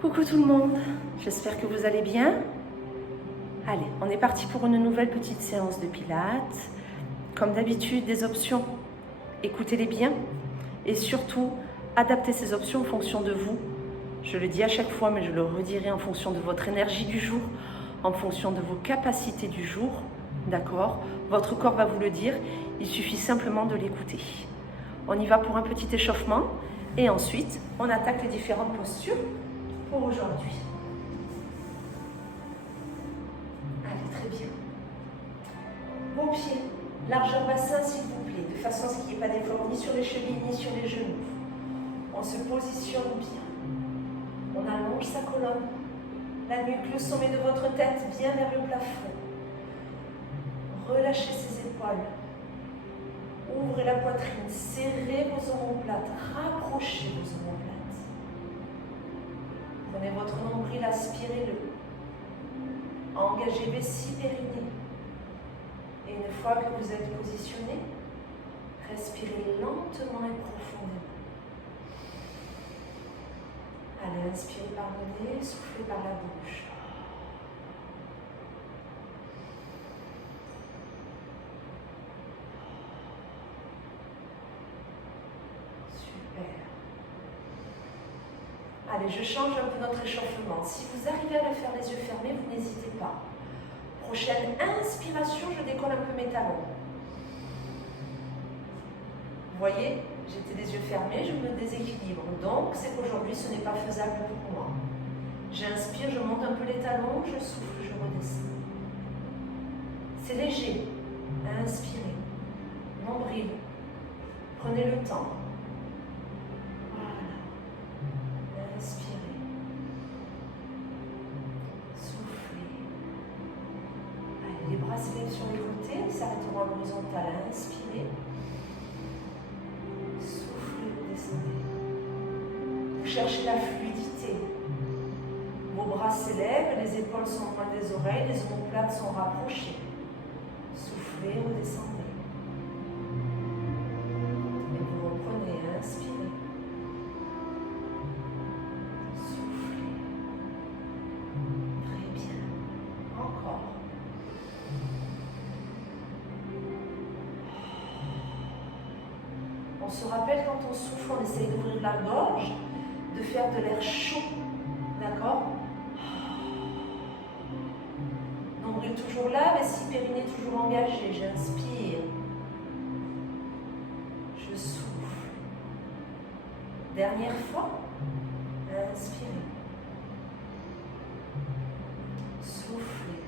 Coucou tout le monde, j'espère que vous allez bien. Allez, on est parti pour une nouvelle petite séance de pilates. Comme d'habitude, des options, écoutez-les bien et surtout, adaptez ces options en fonction de vous. Je le dis à chaque fois, mais je le redirai en fonction de votre énergie du jour, en fonction de vos capacités du jour, d'accord? Votre corps va vous le dire, il suffit simplement de l'écouter. On y va pour un petit échauffement et ensuite, on attaque les différentes postures pour aujourd'hui. Allez, très bien. Bon pied, largeur bassin s'il vous plaît, de façon à ce qu'il n'y ait pas d'effort ni sur les chevilles ni sur les genoux. On se positionne bien. On allonge sa colonne, la nuque, le sommet de votre tête bien vers le plafond. Relâchez ses épaules. Ouvrez la poitrine, serrez vos omoplates, rapprochez vos omoplates. Prenez votre nombril, aspirez-le. Engagez vessie, périnée. Et une fois que vous êtes positionné, respirez lentement et profondément. Allez, inspirez par le nez, soufflez par la bouche. Allez, je change un peu notre échauffement. Si vous arrivez à le faire les yeux fermés, vous n'hésitez pas. Prochaine inspiration, je décolle un peu mes talons. Vous voyez, j'étais les yeux fermés, je me déséquilibre. Donc, c'est qu'aujourd'hui, ce n'est pas faisable pour moi. J'inspire, je monte un peu les talons, je souffle, je redescends. C'est léger. Inspirez. Nombril. Prenez le temps. Inspirez. Soufflez. Allez, les bras s'élèvent sur les côtés, ils s'arrêteront à l'horizontale. Inspirez. Soufflez, vous descendez. Vous cherchez la fluidité. Vos bras s'élèvent, les épaules sont loin des oreilles, les omoplates sont rapprochées. Soufflez, redescendez. Et vous reprenez, inspirez. On se rappelle quand on souffle, on essaye d'ouvrir la gorge, de faire de l'air chaud, d'accord? Nombril toujours là, vessie périnée toujours engagée. J'inspire. Je souffle. Dernière fois. Inspirez. Soufflez.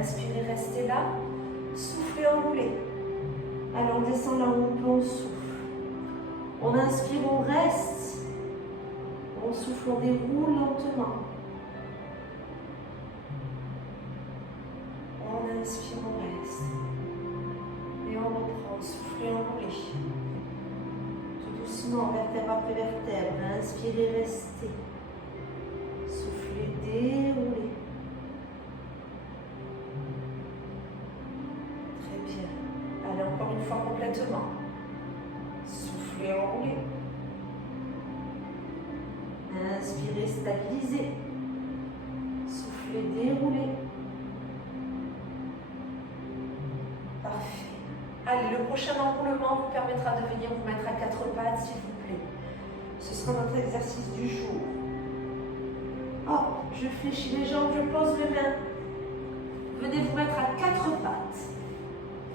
Inspirez, restez là. Soufflez, enroulez. Alors on descend là où on peut, on souffle. On inspire, on reste. On souffle, on déroule lentement. On inspire, on reste. Et on reprend, soufflez, enroulez. Tout doucement, vertèbre après vertèbre. Inspirez, restez. Soufflez, déroulez. Allez, encore une fois complètement. Soufflez, enroulez. Inspirez, stabilisez. Soufflez, déroulez. Parfait. Allez, le prochain enroulement vous permettra de venir vous mettre à quatre pattes, s'il vous plaît. Ce sera notre exercice du jour. Hop, je fléchis les jambes, je pose mes mains. Venez vous mettre à quatre pattes.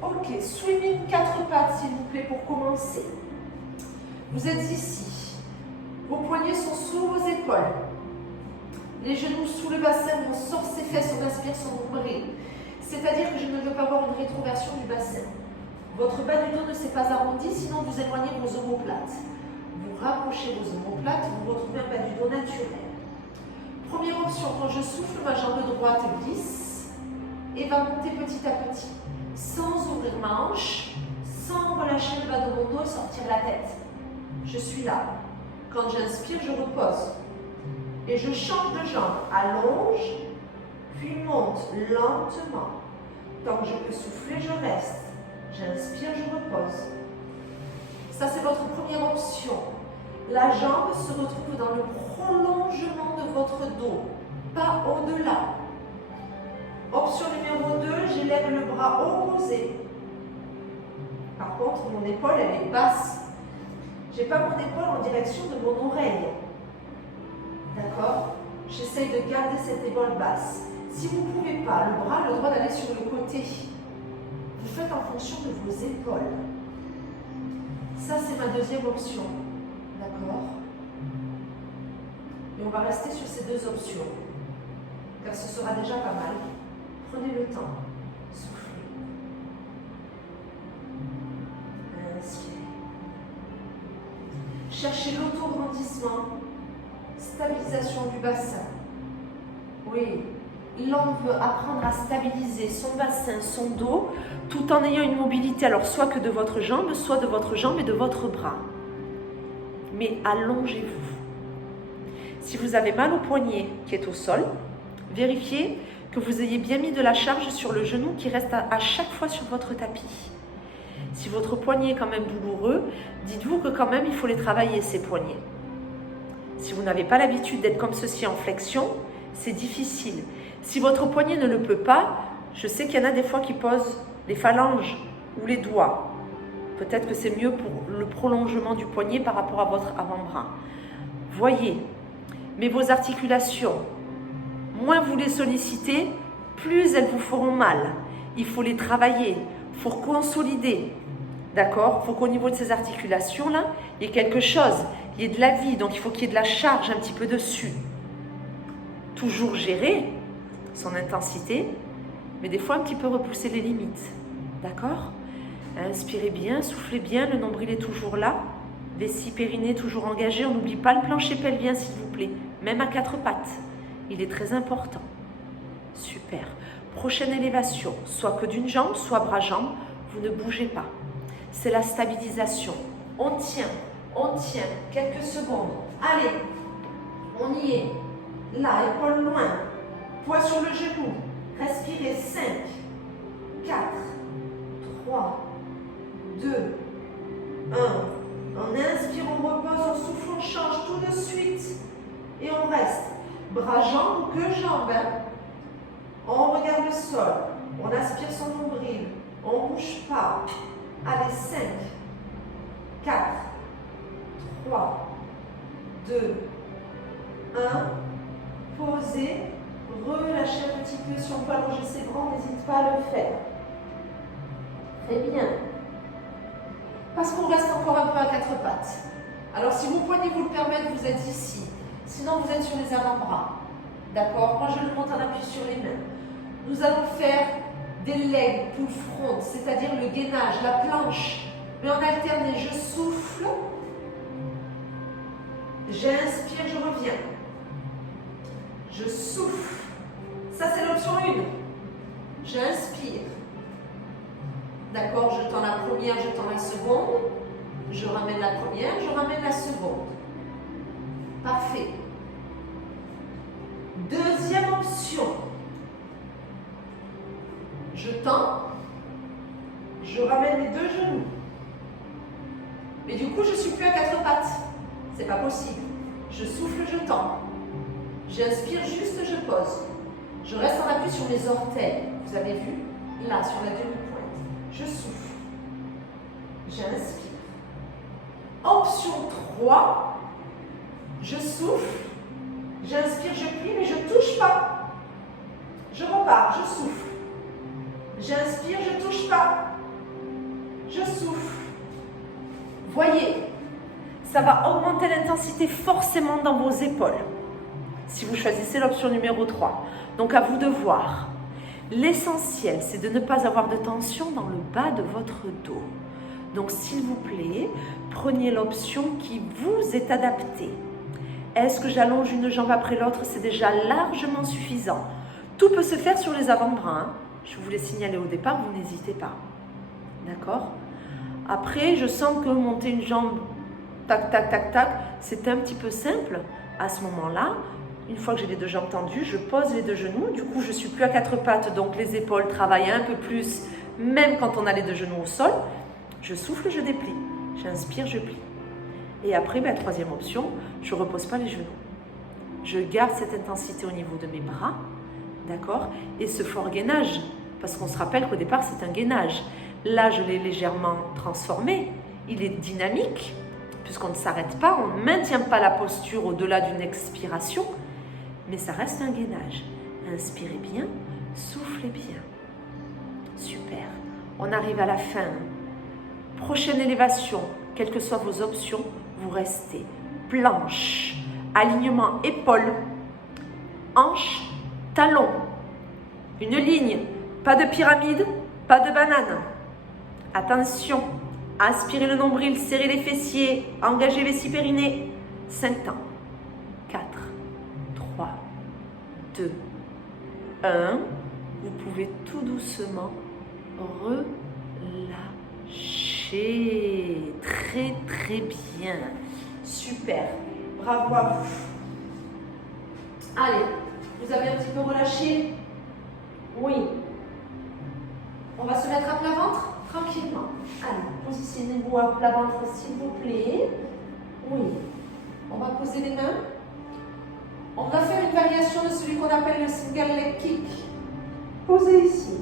Ok, swimming quatre pattes s'il vous plaît pour commencer. Vous êtes ici. Vos poignets sont sous vos épaules. Les genoux sous le bassin, on sort ses fesses, on inspire son nombril. C'est-à-dire que je ne veux pas avoir une rétroversion du bassin. Votre bas du dos ne s'est pas arrondi, sinon vous éloignez vos omoplates. Vous rapprochez vos omoplates, vous retrouvez un bas du dos naturel. Première option, quand je souffle, ma jambe droite glisse et va monter petit à petit. Sans ouvrir ma hanche, sans relâcher le bas de mon dos et sortir la tête. Je suis là. Quand j'inspire, je repose. Et je change de jambe. Allonge, puis monte lentement. Tant que je peux souffler, je reste. J'inspire, je repose. Ça, c'est votre première option. La jambe se retrouve dans le prolongement de votre dos, pas au-delà. Option numéro 2, j'élève le bras opposé. Par contre, mon épaule, elle est basse. Je n'ai pas mon épaule en direction de mon oreille. D'accord? J'essaye de garder cette épaule basse. Si vous ne pouvez pas, le bras a le droit d'aller sur le côté. Vous faites en fonction de vos épaules. Ça, c'est ma deuxième option. D'accord? Et on va rester sur ces deux options. Car ce sera déjà pas mal. Prenez le temps. Soufflez. Inspirez. Cherchez l'autograndissement. Stabilisation du bassin. Oui. L'homme veut apprendre à stabiliser son bassin, son dos, tout en ayant une mobilité, alors soit que de votre jambe, soit de votre jambe et de votre bras. Mais allongez-vous. Si vous avez mal au poignet qui est au sol, vérifiez que vous ayez bien mis de la charge sur le genou qui reste à chaque fois sur votre tapis. Si votre poignet est quand même douloureux, dites-vous que quand même il faut les travailler, ces poignets. Si vous n'avez pas l'habitude d'être comme ceci en flexion, c'est difficile. Si votre poignet ne le peut pas, je sais qu'il y en a des fois qui posent les phalanges ou les doigts. Peut-être que c'est mieux pour le prolongement du poignet par rapport à votre avant-bras. Voyez, mais vos articulations, moins vous les sollicitez, plus elles vous feront mal. Il faut les travailler, il faut consolider. D'accord? Il faut qu'au niveau de ces articulations-là, il y ait quelque chose, il y ait de la vie, donc il faut qu'il y ait de la charge un petit peu dessus. Toujours gérer son intensité, mais des fois un petit peu repousser les limites. D'accord? Inspirez bien, soufflez bien, le nombril est toujours là. Vessie périnée toujours engagée. On n'oublie pas le plancher pelvien, s'il vous plaît, même à 4 pattes. Il est très important. Super. Prochaine élévation, soit que d'une jambe, soit bras-jambe. Vous ne bougez pas. C'est la stabilisation. On tient, quelques secondes. Allez, on y est. Là, épaule loin. Poids sur le genou. Respirez. 5, 4, 3, 2, 1. On inspire, on repose, on souffle, on change tout de suite. Et on reste. Bras, jambes, que jambes. On regarde le sol. On aspire son nombril. On ne bouge pas. Allez, 5, 4, 3, 2, 1. Posez. Relâchez un petit peu. Si on peut allonger ses bras, n'hésite pas à le faire. Très bien. Parce qu'on reste encore un peu à 4 pattes. Alors, si vos poignets vous le permettent, vous êtes ici. Sinon, vous êtes sur les avant-bras. D'accord? Moi, je le monte en appui sur les mains. Nous allons faire des legs pull front, c'est-à-dire le gainage, la planche. Mais en alterné, je souffle. J'inspire, je reviens. Je souffle. Ça, c'est l'option 1. J'inspire. D'accord, je tends la première, je tends la seconde. Je ramène la première, je ramène la seconde. Parfait. Deuxième option. Je tends. Je ramène les deux genoux. Mais du coup, je ne suis plus à 4 pattes. C'est pas possible. Je souffle, je tends. J'inspire, juste je pose. Je reste en appui sur mes orteils. Vous avez vu? Là, sur la demi-pointe. Je souffle. J'inspire. Option 3. Je souffle. J'inspire, je plie, mais je ne touche pas. Je repars, je souffle. J'inspire, je ne touche pas. Je souffle. Voyez, ça va augmenter l'intensité forcément dans vos épaules. Si vous choisissez l'option numéro 3. Donc à vous de voir. L'essentiel, c'est de ne pas avoir de tension dans le bas de votre dos. Donc s'il vous plaît, prenez l'option qui vous est adaptée. Est-ce que j'allonge une jambe après l'autre? C'est déjà largement suffisant. Tout peut se faire sur les avant-bras. Hein. Je vous l'ai signalé au départ, vous n'hésitez pas. D'accord? Après, je sens que monter une jambe, tac, tac, tac, tac, c'est un petit peu simple. À ce moment-là, une fois que j'ai les deux jambes tendues, je pose les deux genoux. Du coup, je ne suis plus à 4 pattes, donc les épaules travaillent un peu plus, même quand on a les deux genoux au sol. Je souffle, je déplie. J'inspire, je plie. Et après, troisième option, je ne repose pas les genoux. Je garde cette intensité au niveau de mes bras, d'accord? Et ce fort gainage, parce qu'on se rappelle qu'au départ, c'est un gainage. Là, je l'ai légèrement transformé. Il est dynamique, puisqu'on ne s'arrête pas, on ne maintient pas la posture au-delà d'une expiration, mais ça reste un gainage. Inspirez bien, soufflez bien. Super. On arrive à la fin. Prochaine élévation, quelles que soient vos options, vous restez planche, alignement épaules, hanches, talons. Une ligne, pas de pyramide, pas de banane. Attention, aspirez le nombril, serrez les fessiers, engagez les six périnées. 5 temps. 4, 3, 2, 1. Vous pouvez tout doucement relâcher. Très très bien. Super. Bravo à vous. Allez, vous avez un petit peu relâché? Oui. On va se mettre à plat ventre tranquillement. Allez, positionnez-vous à plat ventre s'il vous plaît. Oui. On va poser les mains. On va faire une variation de celui qu'on appelle le single leg kick. Posez ici.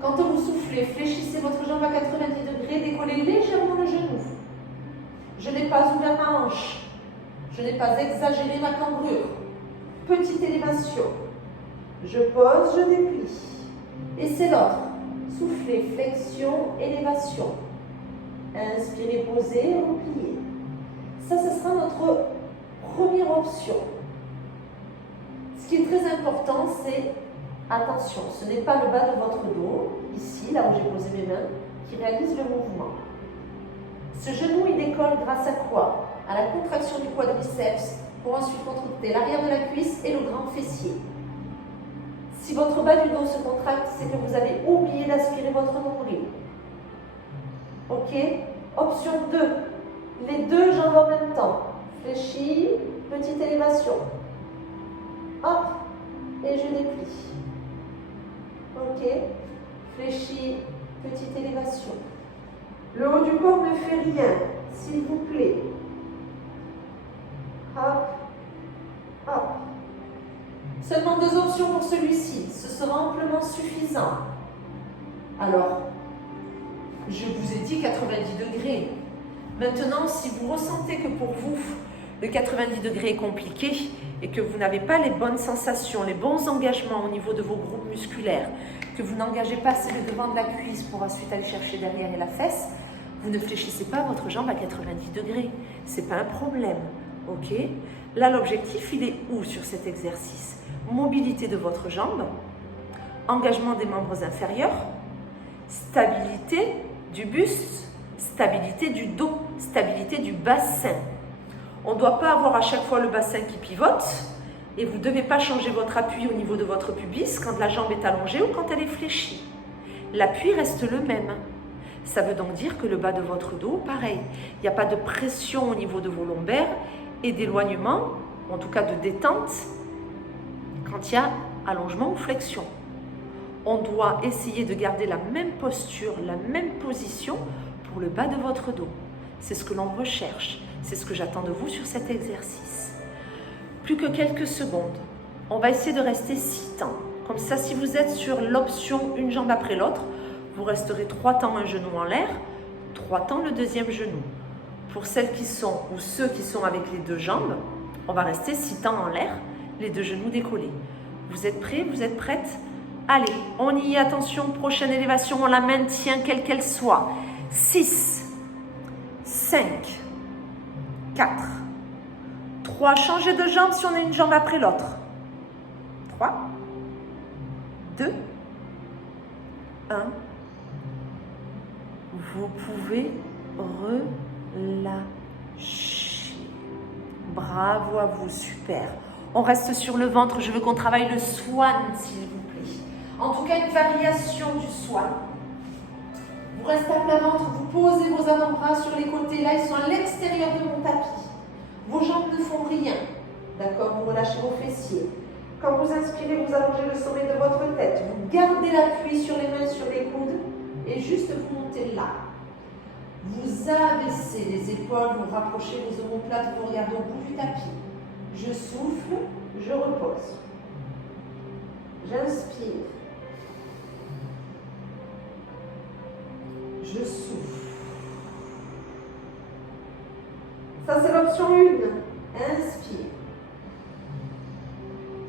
Quand vous soufflez, fléchissez votre jambe à 90 degrés, décollez légèrement le genou. Je n'ai pas ouvert ma hanche. Je n'ai pas exagéré ma cambrure. Petite élévation. Je pose, je déplie. Et c'est l'autre. Soufflez, flexion, élévation. Inspirez, posez, repliez. Ça, ce sera notre première option. Ce qui est très important, c'est attention, ce n'est pas le bas de votre dos, ici, là où j'ai posé mes mains, qui réalise le mouvement. Ce genou, il décolle grâce à quoi? À la contraction du quadriceps, pour ensuite contracter l'arrière de la cuisse et le grand fessier. Si votre bas du dos se contracte, c'est que vous avez oublié d'aspirer votre nombril. Ok? Option 2. Les deux jambes en même temps. Fléchis, petite élévation. Hop, et je déplie. Ok? Fléchis, petite élévation. Le haut du corps ne fait rien, s'il vous plaît. Hop, hop. Seulement 2 options pour celui-ci, ce sera amplement suffisant. Alors, je vous ai dit 90 degrés. Maintenant, si vous ressentez que pour vous, le 90 degrés est compliqué et que vous n'avez pas les bonnes sensations, les bons engagements au niveau de vos groupes musculaires, que vous n'engagez pas assez le devant de la cuisse pour ensuite aller chercher derrière et la fesse, vous ne fléchissez pas votre jambe à 90 degrés. Ce n'est pas un problème. Ok? Là, l'objectif, il est où sur cet exercice? Mobilité de votre jambe, engagement des membres inférieurs, stabilité du buste, stabilité du dos, stabilité du bassin. On ne doit pas avoir à chaque fois le bassin qui pivote et vous ne devez pas changer votre appui au niveau de votre pubis quand la jambe est allongée ou quand elle est fléchie. L'appui reste le même. Ça veut donc dire que le bas de votre dos, pareil. Il n'y a pas de pression au niveau de vos lombaires et d'éloignement, en tout cas de détente, quand il y a allongement ou flexion. On doit essayer de garder la même posture, la même position pour le bas de votre dos. C'est ce que l'on recherche, c'est ce que j'attends de vous sur cet exercice. Plus que quelques secondes, on va essayer de rester 6 temps. Comme ça, si vous êtes sur l'option une jambe après l'autre, vous resterez 3 temps un genou en l'air, 3 temps le deuxième genou. Pour celles qui sont, ou ceux qui sont avec les 2 jambes, on va rester 6 temps en l'air, les 2 genoux décollés. Vous êtes prêts? Vous êtes prêtes? Allez, on y est, attention, prochaine élévation, on la maintient quelle qu'elle soit. 6, 5, 4, 3, changez de jambe si on a une jambe après l'autre. 3, 2, 1. Vous pouvez relâcher. Bravo à vous, super. On reste sur le ventre, je veux qu'on travaille le swan, s'il vous plaît. En tout cas, une variation du swan. Vous restez à plat ventre, vous posez vos avant-bras sur les côtés. Là, ils sont à l'extérieur de mon tapis. Vos jambes ne font rien. D'accord? Vous relâchez vos fessiers. Quand vous inspirez, vous allongez le sommet de votre tête. Vous gardez l'appui sur les mains, sur les coudes. Et juste vous montez là. Vous abaissez les épaules, vous rapprochez les omoplates, vous regardez au bout du tapis. Je souffle, je repose. J'inspire. Je souffle. Ça, c'est l'option 1. Inspire.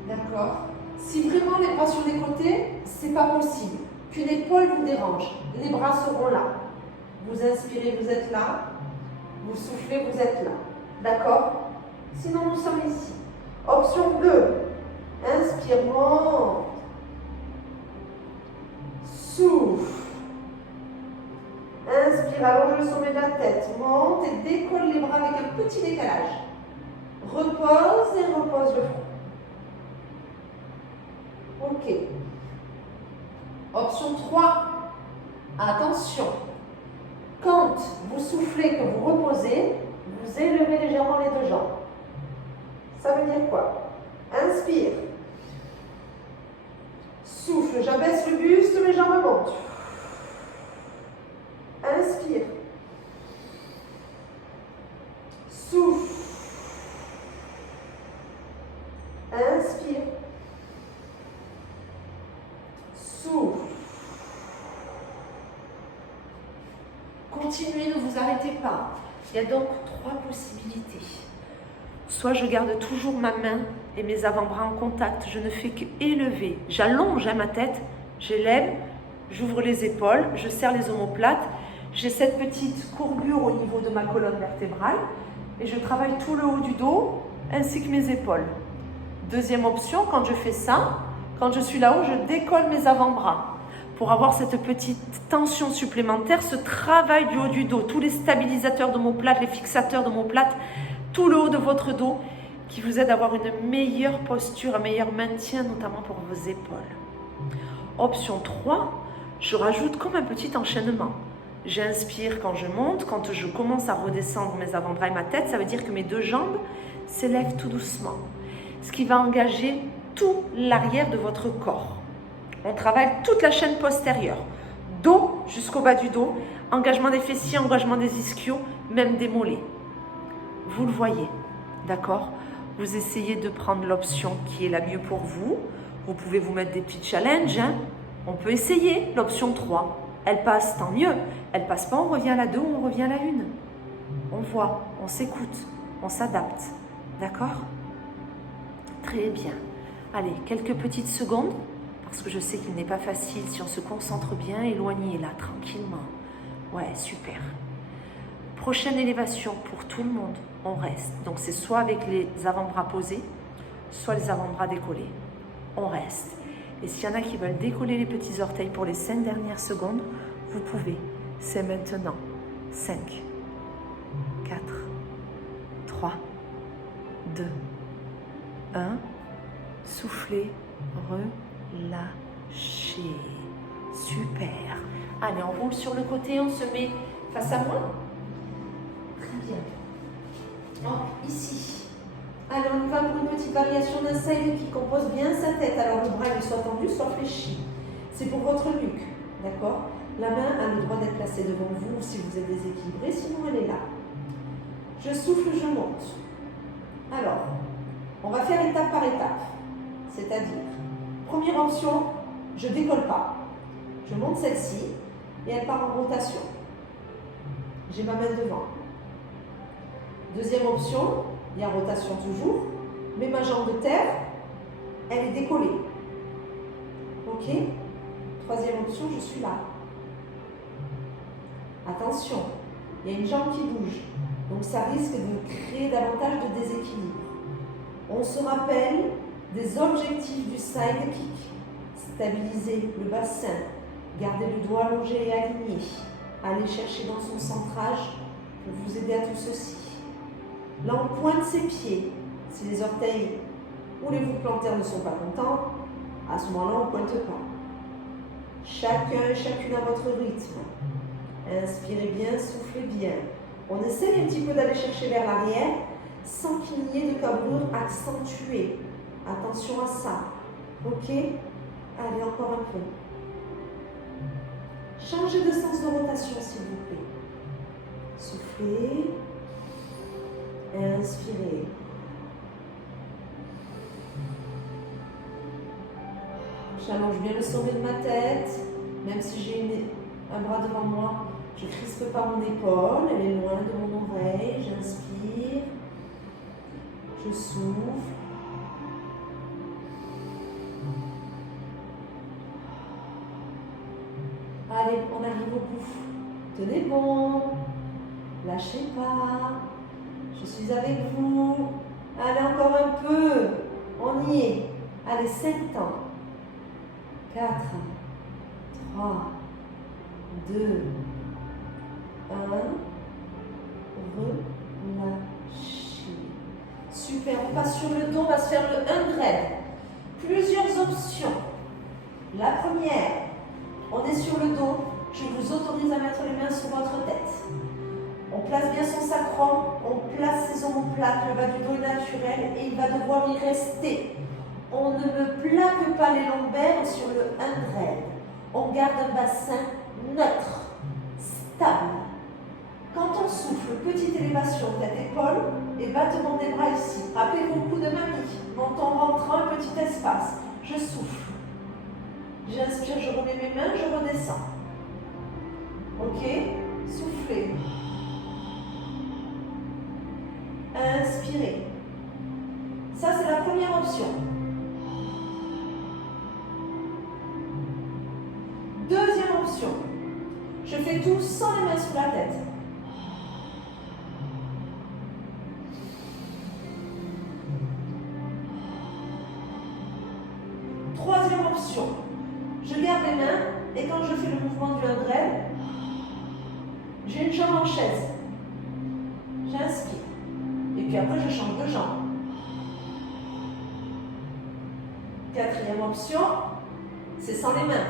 D'accord? Si vraiment les bras sur les côtés, c'est pas possible. Qu'une épaule vous dérange, les bras seront là. Vous inspirez, vous êtes là. Vous soufflez, vous êtes là. D'accord? Sinon, nous sommes ici. Option 2. Inspire, monte. Souffle. Inspire, allonge le sommet de la tête. Monte et décolle les bras avec un petit décalage. Repose et repose le front. Ok. Option 3. Attention. Quand vous soufflez, que vous reposez, vous élevez légèrement les deux jambes. Ça veut dire quoi? Inspire. Souffle, j'abaisse le buste, mes jambes montent. Inspire. Souffle. Inspire. Souffle. Continuez, ne vous arrêtez pas. Il y a donc 3 possibilités. Soit je garde toujours ma main et mes avant-bras en contact, je ne fais qu'élever. J'allonge ma tête, j'élève, j'ouvre les épaules, je serre les omoplates, j'ai cette petite courbure au niveau de ma colonne vertébrale et je travaille tout le haut du dos ainsi que mes épaules. Deuxième option, quand je fais ça, quand je suis là-haut, je décolle mes avant-bras pour avoir cette petite tension supplémentaire, ce travail du haut du dos, tous les stabilisateurs d'omoplate, les fixateurs d'omoplate, tout le haut de votre dos qui vous aide à avoir une meilleure posture, un meilleur maintien, notamment pour vos épaules. Option 3, je rajoute comme un petit enchaînement. J'inspire quand je monte, quand je commence à redescendre mes avant-bras et ma tête, ça veut dire que mes deux jambes s'élèvent tout doucement. Ce qui va engager tout l'arrière de votre corps. On travaille toute la chaîne postérieure, dos jusqu'au bas du dos, engagement des fessiers, engagement des ischios, même des mollets. Vous le voyez, d'accord? Vous essayez de prendre l'option qui est la mieux pour vous. Vous pouvez vous mettre des petits challenges. On peut essayer l'option 3. Elle passe, tant mieux. Elle passe pas, on revient à la 2 ou on revient à la 1. On voit, on s'écoute, on s'adapte. D'accord? Très bien. Allez, quelques petites secondes, parce que je sais qu'il n'est pas facile. Si on se concentre bien, éloignez-la tranquillement. Ouais, super. Prochaine élévation pour tout le monde, on reste. Donc c'est soit avec les avant-bras posés, soit les avant-bras décollés. On reste. Et s'il y en a qui veulent décoller les petits orteils pour les 5 dernières secondes, vous pouvez. C'est maintenant. 5, 4, 3, 2, 1. Soufflez, relâchez. Super. Allez, on roule sur le côté, on se met face à moi. Très bien. Donc, ici. Allez, on y va pour une petite variation d'un side qui compose bien sa tête. Alors, le bras il soit tendu, soit fléchi. C'est pour votre nuque. D'accord? La main a le droit d'être placée devant vous si vous êtes déséquilibré, sinon elle est là. Je souffle, je monte. Alors, on va faire étape par étape. C'est-à-dire, première option, je ne décolle pas. Je monte celle-ci et elle part en rotation. J'ai ma main devant. Deuxième option, il y a rotation toujours, mais ma jambe de terre, elle est décollée. Ok? Troisième option, je suis là. Attention, il y a une jambe qui bouge, donc ça risque de créer davantage de déséquilibre. On se rappelle des objectifs du side kick. Stabiliser le bassin, garder le dos allongé et aligné, aller chercher dans son centrage pour vous aider à tout ceci. Là, on pointe ses pieds. Si les orteils ou les voûtes plantaires ne sont pas contents, à ce moment-là, on ne pointe pas. Chacun et chacune à votre rythme. Inspirez bien, soufflez bien. On essaye un petit peu d'aller chercher vers l'arrière sans qu'il n'y ait de cabrure accentuée. Attention à ça. Ok? Allez, encore un peu. Changez de sens de rotation, s'il vous plaît. Soufflez. Inspirez. J'allonge bien le sommet de ma tête, même si j'ai un bras devant moi, je ne crispe pas mon épaule, elle est loin de mon oreille. J'inspire, je souffle. Allez, on arrive au bout. Tenez bon, lâchez pas, je suis avec vous. Allez, encore un peu, on y est. Allez, 5 temps. 4, 3, 2, 1. Relâchez. Super, on passe sur le dos, on va se faire le 100. Plusieurs options. La première, on est sur le dos. Je vous autorise à mettre les mains sur votre tête. On place bien son sacrum, on place ses omoplates, le bas du dos est naturel et il va devoir y rester. On ne me plaque pas les lombaires sur le 100. On garde un bassin neutre, stable. Quand on souffle, petite élévation tête-épaule et battement des bras ici. Rappelez-vous le coup de mamie. Menton rentrant, petit espace. Je souffle. J'inspire, je remets mes mains, je redescends. Ok? Soufflez. Inspirez. Ça, c'est la première option. Deuxième option. Je fais tout sans les mains sous la tête. Troisième option. Je garde les mains et quand je fais le mouvement du 100, j'ai une jambe en chaise. J'inspire. Et puis après, je change de jambe. Quatrième option, c'est sans les mains.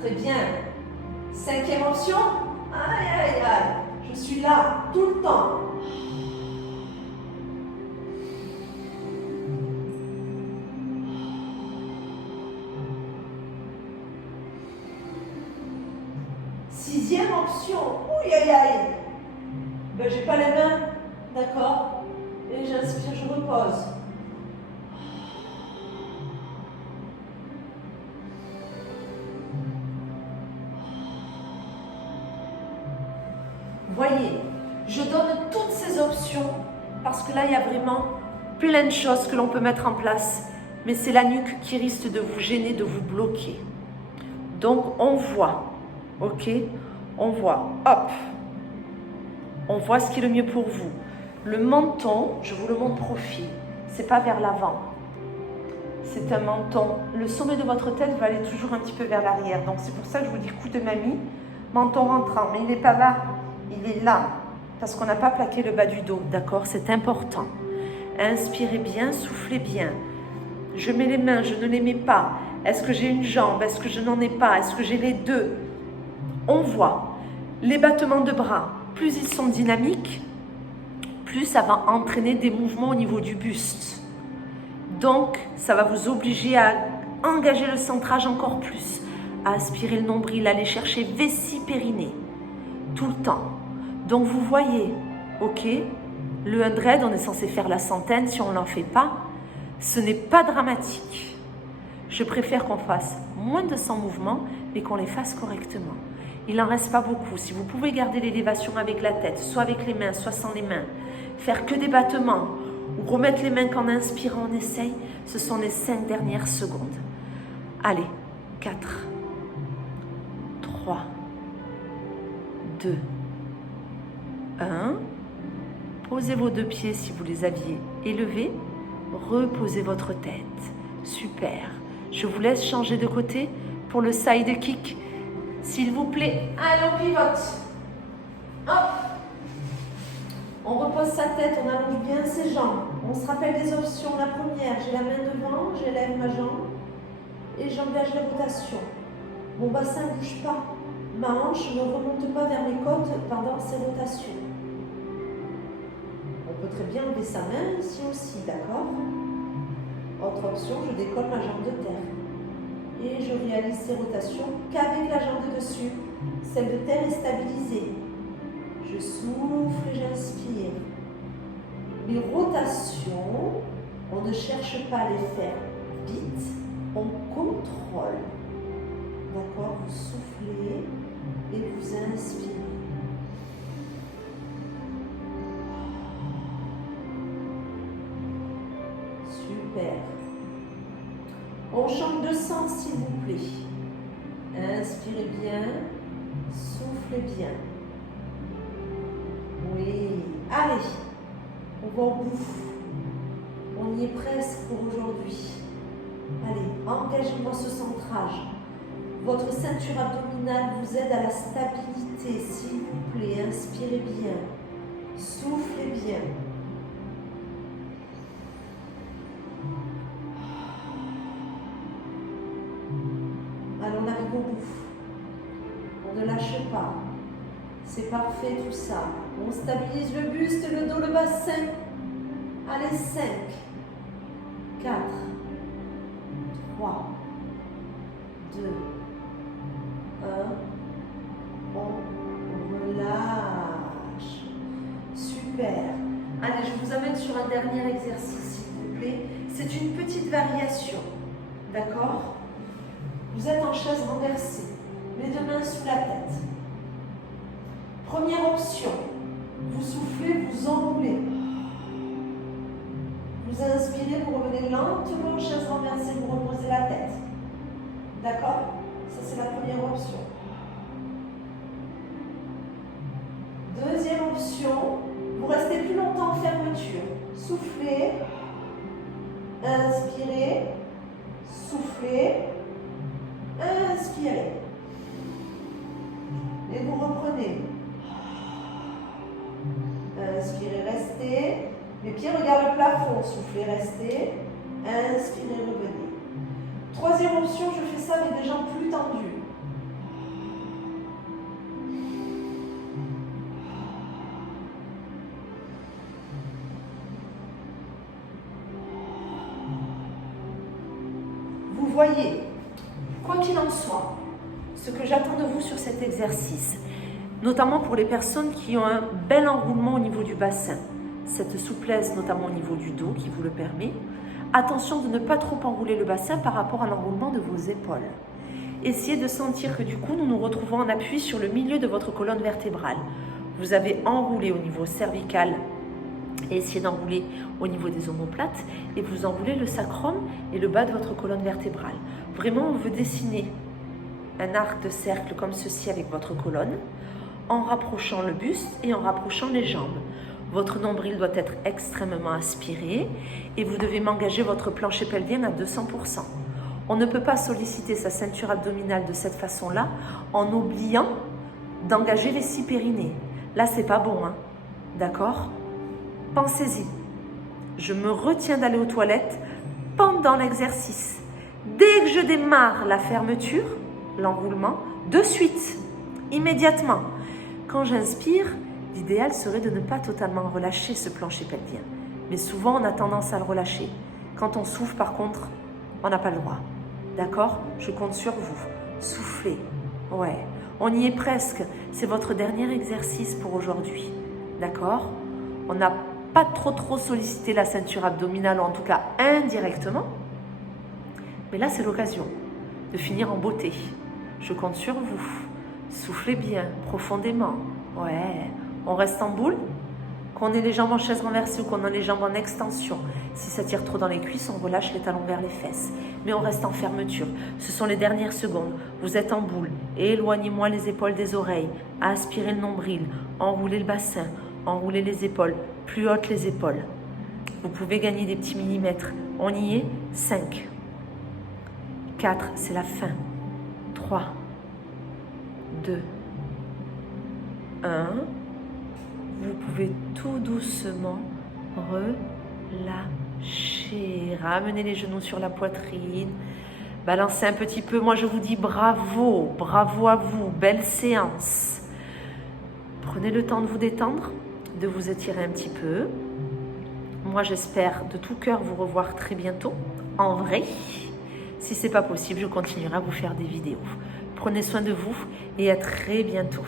Très bien. Cinquième option, aïe aïe aïe, je suis là tout le temps. Sixième option, aïe aïe aïe, ben j'ai pas les mains, d'accord, et j'inspire, je repose. Voyez, je donne toutes ces options parce que là, il y a vraiment plein de choses que l'on peut mettre en place. Mais c'est la nuque qui risque de vous gêner, de vous bloquer. Donc, on voit, ok? On voit, hop. On voit ce qui est le mieux pour vous. Le menton, je vous le montre profil, c'est pas vers l'avant. C'est un menton. Le sommet de votre tête va aller toujours un petit peu vers l'arrière. Donc, c'est pour ça que je vous dis coup de mamie, menton rentrant. Mais il n'est pas là. Il est là, parce qu'on n'a pas plaqué le bas du dos, d'accord? C'est important. Inspirez bien, soufflez bien. Je mets les mains, je ne les mets pas. Est-ce que j'ai une jambe? Est-ce que je n'en ai pas? Est-ce que j'ai les deux? On voit les battements de bras. Plus ils sont dynamiques, plus ça va entraîner des mouvements au niveau du buste. Donc, ça va vous obliger à engager le centrage encore plus, à aspirer le nombril, à aller chercher vessie périnée, tout le temps. Donc vous voyez, ok, le 100, on est censé faire la centaine, si on ne l'en fait pas, ce n'est pas dramatique. Je préfère qu'on fasse moins de 100 mouvements, mais qu'on les fasse correctement. Il n'en reste pas beaucoup. Si vous pouvez garder l'élévation avec la tête, soit avec les mains, soit sans les mains, faire que des battements, ou remettre les mains qu'en inspirant, on essaye, ce sont les 5 dernières secondes. Allez, 4, 3, 2, 1. Posez vos 2 pieds si vous les aviez élevés. Reposez votre tête. Super. Je vous laisse changer de côté pour le side kick. S'il vous plaît, allez, on pivote. Hop. On repose sa tête, on allonge bien ses jambes. On se rappelle des options. La première, j'ai la main devant, j'élève ma jambe et j'engage la rotation. Mon bassin ne bouge pas. Ma hanche ne remonte pas vers mes côtes pendant ces rotations. On peut très bien lever sa main ici aussi, d'accord? Autre option, je décolle ma jambe de terre. Et je réalise ces rotations qu'avec la jambe de dessus. Celle de terre est stabilisée. Je souffle et j'inspire. Les rotations, on ne cherche pas à les faire vite, on contrôle. D'accord? Vous soufflez et vous inspirez. Super. On change de sens s'il vous plaît. Inspirez bien, soufflez bien. Oui, allez, on va au bout. On y est presque pour aujourd'hui. Allez, engagez-moi ce centrage. Votre ceinture abdominale vous aide à la stabilité, s'il vous plaît. Inspirez bien, soufflez bien. Allez, on arrive au bout. On ne lâche pas. C'est parfait tout ça. On stabilise le buste, le dos, le bassin. Allez, 5, 4, 3, 2, 1. On relâche. Super. Allez, je vous amène sur un dernier exercice, s'il vous plaît. C'est une petite variation. D'accord? Vous êtes en chaise renversée. Les deux mains sous la tête. Première option, vous soufflez, vous enroulez. Vous inspirez, vous revenez lentement en chaise renversée, vous reposez la tête. D'accord? Ça, c'est la première option. Deuxième option, vous restez plus longtemps en fermeture. Soufflez, inspirez, soufflez, inspirez. Et vous reprenez. Inspirez, restez. Les pieds regardent le plafond. Soufflez, restez. Inspirez, revenez. Troisième option, je fais ça avec des jambes plus tendues. Vous voyez, quoi qu'il en soit, ce que j'attends de vous sur cet exercice, notamment pour les personnes qui ont un bel enroulement au niveau du bassin, cette souplesse notamment au niveau du dos qui vous le permet. Attention de ne pas trop enrouler le bassin par rapport à l'enroulement de vos épaules. Essayez de sentir que du coup, nous nous retrouvons en appui sur le milieu de votre colonne vertébrale. Vous avez enroulé au niveau cervical et essayez d'enrouler au niveau des omoplates et vous enroulez le sacrum et le bas de votre colonne vertébrale. Vraiment, on veut dessiner un arc de cercle comme ceci avec votre colonne en rapprochant le buste et en rapprochant les jambes. Votre nombril doit être extrêmement aspiré et vous devez m'engager votre plancher pelvien à 200%. On ne peut pas solliciter sa ceinture abdominale de cette façon-là en oubliant d'engager les 6 périnées. Là, c'est pas bon, hein? D'accord? Pensez-y. Je me retiens d'aller aux toilettes pendant l'exercice. Dès que je démarre la fermeture, l'enroulement, de suite, immédiatement. Quand j'inspire, l'idéal serait de ne pas totalement relâcher ce plancher pelvien. Mais souvent, on a tendance à le relâcher. Quand on souffle, par contre, on n'a pas le droit. D'accord? Je compte sur vous. Soufflez. Ouais. On y est presque. C'est votre dernier exercice pour aujourd'hui. D'accord? On n'a pas trop sollicité la ceinture abdominale, ou en tout cas indirectement. Mais là, c'est l'occasion de finir en beauté. Je compte sur vous. Soufflez bien, profondément. Ouais. On reste en boule. Qu'on ait les jambes en chaise renversée ou qu'on ait les jambes en extension. Si ça tire trop dans les cuisses, on relâche les talons vers les fesses. Mais on reste en fermeture. Ce sont les dernières secondes. Vous êtes en boule. Éloignez-moi les épaules des oreilles. Aspirez le nombril. Enroulez le bassin. Enroulez les épaules. Plus hautes les épaules. Vous pouvez gagner des petits millimètres. On y est. 5. 4, c'est la fin. 3. 2. 1. Vous pouvez tout doucement relâcher. Ramenez les genoux sur la poitrine. Balancez un petit peu. Moi, je vous dis bravo. Bravo à vous. Belle séance. Prenez le temps de vous détendre, de vous étirer un petit peu. Moi, j'espère de tout cœur vous revoir très bientôt en vrai. Si ce n'est pas possible, je continuerai à vous faire des vidéos. Prenez soin de vous et à très bientôt.